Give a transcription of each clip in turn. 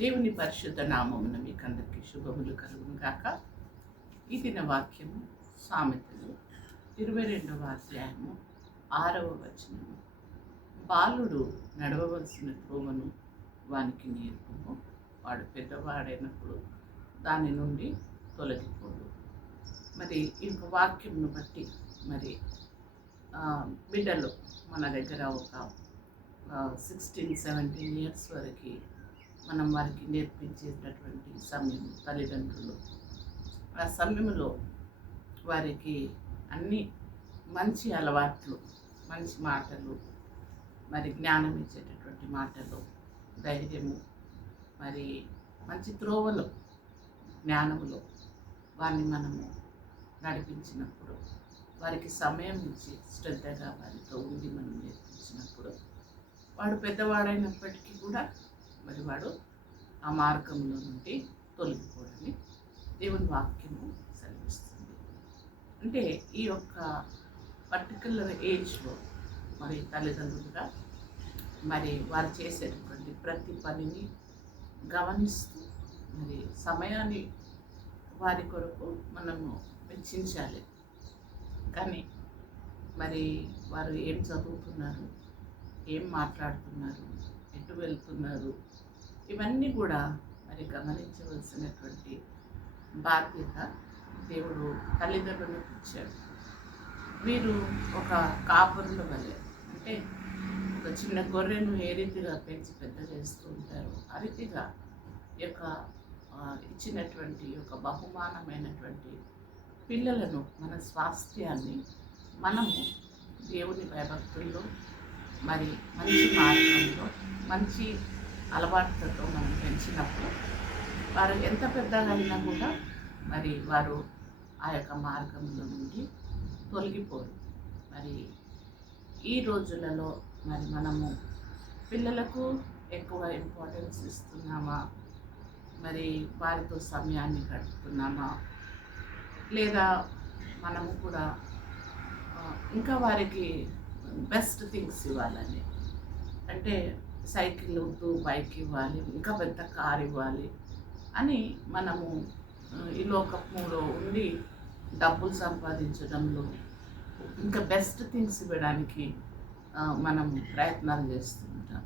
దేవుని పరిశుద్ధ నామమున మీకు అందరికీ శుభములు కలుగును గాక ఈ దిన వాక్యము సామెతలు ఇరవై రెండవ అధ్యాయము ఆరవ వచనము. బాలుడు నడవవలసిన త్రోవను వానికి నేర్పము. వాడు పెద్దవాడైనప్పుడు దాని నుండి తొలగిపోడు. మరి ఈ యొక్క వాక్యంను బట్టి మరి బిడ్డలు మన దగ్గర ఒక సిక్స్టీన్ సెవెంటీన్ ఇయర్స్ వరకు మనం వారికి నేర్పించేటటువంటి సమయం తల్లిదండ్రులు. ఆ సమయంలో వారికి అన్ని మంచి అలవాట్లు మంచి మాటలు మరి జ్ఞానం ఇచ్చేటటువంటి మాటలు ధైర్యము మరి మంచి త్రోవలు జ్ఞానములో వారిని మనము నడిపించినప్పుడు వారికి సమయం ఇచ్చి శ్రద్ధగా వారితో ఉండి మనం నేర్పించినప్పుడు వాడు పెద్దవాడైనప్పటికీ కూడా మరి వాడు ఆ మార్గంలో నుండి తొలగిపోవడని దేవుని వాక్యము సెలవిస్తుంది. అంటే ఈ యొక్క పర్టికులర్ ఏజ్లో మరి తల్లిదండ్రులుగా మరి వారు చేసేటటువంటి ప్రతి పనిని గమనిస్తూ మరి సమయాన్ని వారి కొరకు మనము వెచ్చించాలి. కానీ మరి వారు ఏం చదువుతున్నారు? ఏం మాట్లాడుతున్నారు? ఎటు వెళ్తున్నారు? ఇవన్నీ కూడా మరి గమనించవలసినటువంటి బాధ్యత దేవుడు తల్లిదండ్రులకు ఇచ్చాడు. వీరు ఒక కాపురుల వలె అంటే ఒక చిన్న గొర్రెను ఏ రీతిగా పెంచి పెద్ద చేస్తూ ఉంటారు ఆ రీతిగా ఈ యొక్క ఇచ్చినటువంటి ఒక బహుమానమైనటువంటి పిల్లలను మన స్వాస్థ్యాన్ని మనము దేవుని భయభక్తుల్లో మరి మంచి మార్గంలో మంచి అలవాటుతో మనం పెంచినప్పుడు వారు ఎంత పెద్దగా కూడా మరి వారు ఆ యొక్క మార్గంలో నుండి తొలగిపోరు. మరి ఈ రోజులలో మరి మనము పిల్లలకు ఎక్కువ ఇంపార్టెన్స్ ఇస్తున్నామా? మరి వారితో సమయాన్ని గడుపుతున్నామా? లేదా మనము కూడా ఇంకా వారికి బెస్ట్ థింగ్స్ ఇవ్వాలని. అంటే సైకిల్ వద్దు బైక్ ఇవ్వాలి ఇంకా పెద్ద కార్ ఇవ్వాలి అని మనము ఈ లోకంలో ఉండి డబ్బులు సంపాదించడంలో ఇంకా బెస్ట్ థింగ్స్ ఇవ్వడానికి మనం ప్రయత్నాలు చేస్తుంటాం.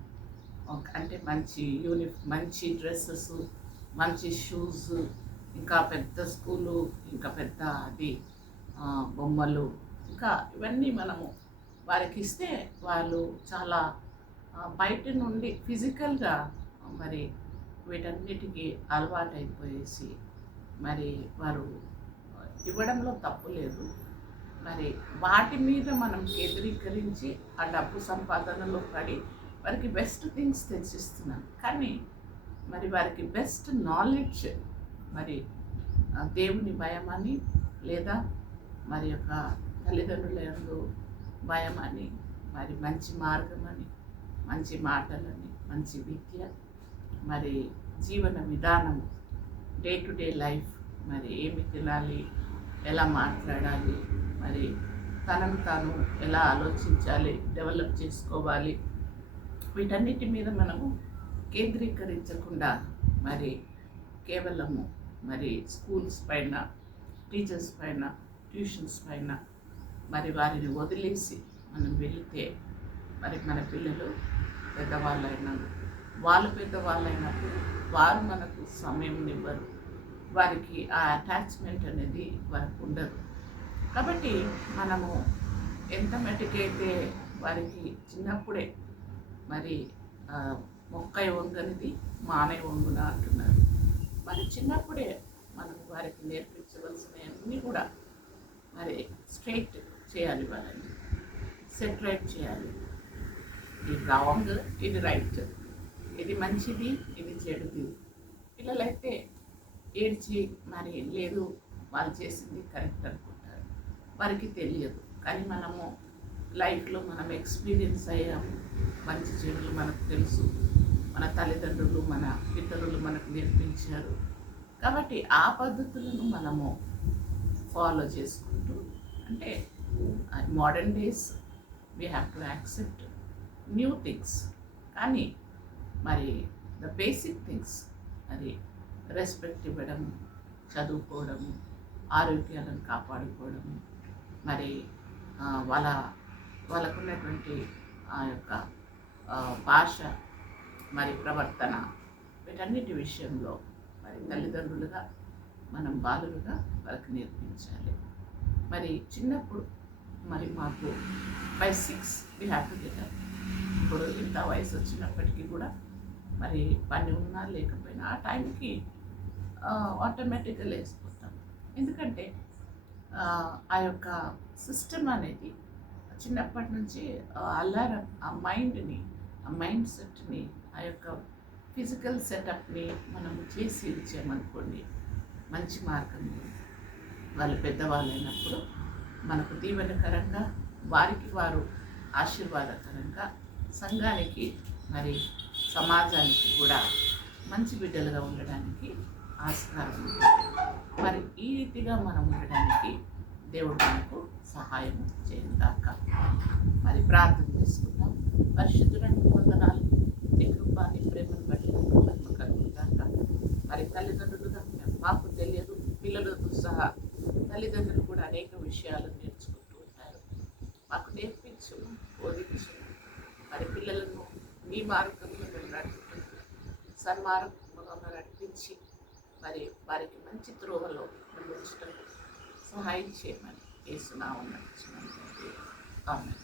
ఒక- అంటే మంచి యూనిఫ్ మంచి డ్రెస్సెస్ మంచి షూస్ ఇంకా పెద్ద స్కూలు ఇంకా పెద్ద అది బొమ్మలు ఇంకా ఇవన్నీ మనము వారికి ఇస్తే వాళ్ళు చాలా బయట నుండి ఫిజికల్గా మరి వీటన్నిటికీ అలవాటైపోయేసి మరి వారు ఇవ్వడంలో తప్పు లేదు. మరి వాటి మీద మనం కేంద్రీకరించి ఆ డబ్బు సంపాదనలో పడి వారికి బెస్ట్ థింగ్స్ తెచ్చిస్తున్నాం. కానీ మరి వారికి బెస్ట్ నాలెడ్జ్ మరి దేవుని భయం అని లేదా మరి యొక్క తల్లిదండ్రుల భయమని భయం అని మరి మంచి మార్గం అని మంచి మాటలని మంచి విద్య మరి జీవన విధానం డే టు డే లైఫ్ మరి ఏమి తినాలి ఎలా మాట్లాడాలి మరి తనను తాను ఎలా ఆలోచించాలి డెవలప్ చేసుకోవాలి వీటన్నిటి మీద మనము కేంద్రీకరించకుండా మరి కేవలము మరి స్కూల్స్ పైన టీచర్స్ పైన ట్యూషన్స్ పైన మరి వారిని వదిలేసి మనం వెళితే మరి మన పిల్లలు పెద్దవాళ్ళైనా వాళ్ళు పెద్దవాళ్ళైనప్పుడు వారు మనకు సమయం ఇవ్వరు. వారికి ఆ అటాచ్మెంట్ అనేది వారికి ఉండదు. కాబట్టి మనము ఎంత మటుకైతే వారికి చిన్నప్పుడే మరి ఆ, మొక్కై వంగనిది మానే వంగున అంటున్నారు. మరి చిన్నప్పుడే మనం వారికి నేర్పించవలసినవన్నీ కూడా మరి స్ట్రైట్ చేయాలి వాళ్ళని. సెటరేట్ చేయాలి. ఇది రాంగ్ ఇది రైట్. ఇది మంచిది ఇది చెడుది. పిల్లలైతే ఏడ్చి మరి లేదు వాళ్ళు చేసింది కరెక్ట్ అనుకుంటారు. వారికి తెలియదు. కానీ మనము లైఫ్లో మనం ఎక్స్పీరియన్స్ అయ్యాము. మంచి చెడులు మనకు తెలుసు. మన తల్లిదండ్రులు మన పితరులు మనకు నేర్పించారు. కాబట్టి ఆ పద్ధతులను మనము ఫాలో చేసుకుంటూ అంటే modern days we have to accept new things కానీ మరి ద బేసిక్ థింగ్స్ మరి రెస్పెక్ట్ ఇవ్వడం చదువుకోవడం ఆరోగ్యాలను కాపాడుకోవడం మరి వాళ్ళ వాళ్ళకున్నటువంటి ఆ యొక్క భాష మరి ప్రవర్తన వీటన్నిటి విషయంలో మరి తల్లిదండ్రులుగా మనం బాలులుగా వాళ్ళకి నేర్పించాలి. మరి చిన్నప్పుడు మరి మాకు by six we have to get ఇప్పుడు ఇంత వయసు వచ్చినప్పటికీ కూడా మరి పని ఉన్నా లేకపోయినా ఆ టైంకి ఆటోమేటిక్గా లేచిపోతాం. ఎందుకంటే ఆ, యొక్క సిస్టమ్ అనేది చిన్నప్పటి నుంచి అల్లారం ఆ మైండ్ని ఆ మైండ్ సెట్ని ఆ యొక్క ఫిజికల్ సెటప్ని మనం చేసి ఇచ్చామనుకోండి మంచి మార్గంలో వాళ్ళు పెద్దవాళ్ళు అయినప్పుడు మనకు దీవెనకరంగా వారికి వారు ఆశీర్వాదకరంగా సంఘానికి మరి సమాజానికి కూడా మంచి బిడ్డలుగా ఉండడానికి ఆస్కారం మరి ఈ రీతిగా మనం ఉండడానికి దేవుడు మనకు సహాయం చేయగాక మరి ప్రార్థన చేసుకుందాం. పరిశుద్ధులను వందనాలు. నీ కృప ప్రేమను బట్టి మహిమ మరి తల్లిదండ్రులుగా మాకు తెలియదు పిల్లలతో సహా తల్లిదండ్రులు కూడా అనేక విషయాలు నేర్చుకుంటూ ఉంటారు. మాకు నేర్పించు బోధించు. వారి పిల్లలను మీ మార్గంలో మేము నడిపించు సన్మార్గంలో నడిపించి మరి వారికి మంచి త్రోవలో ఉంచడం సహాయం చేయమని వేస్తున్నామని ఆమె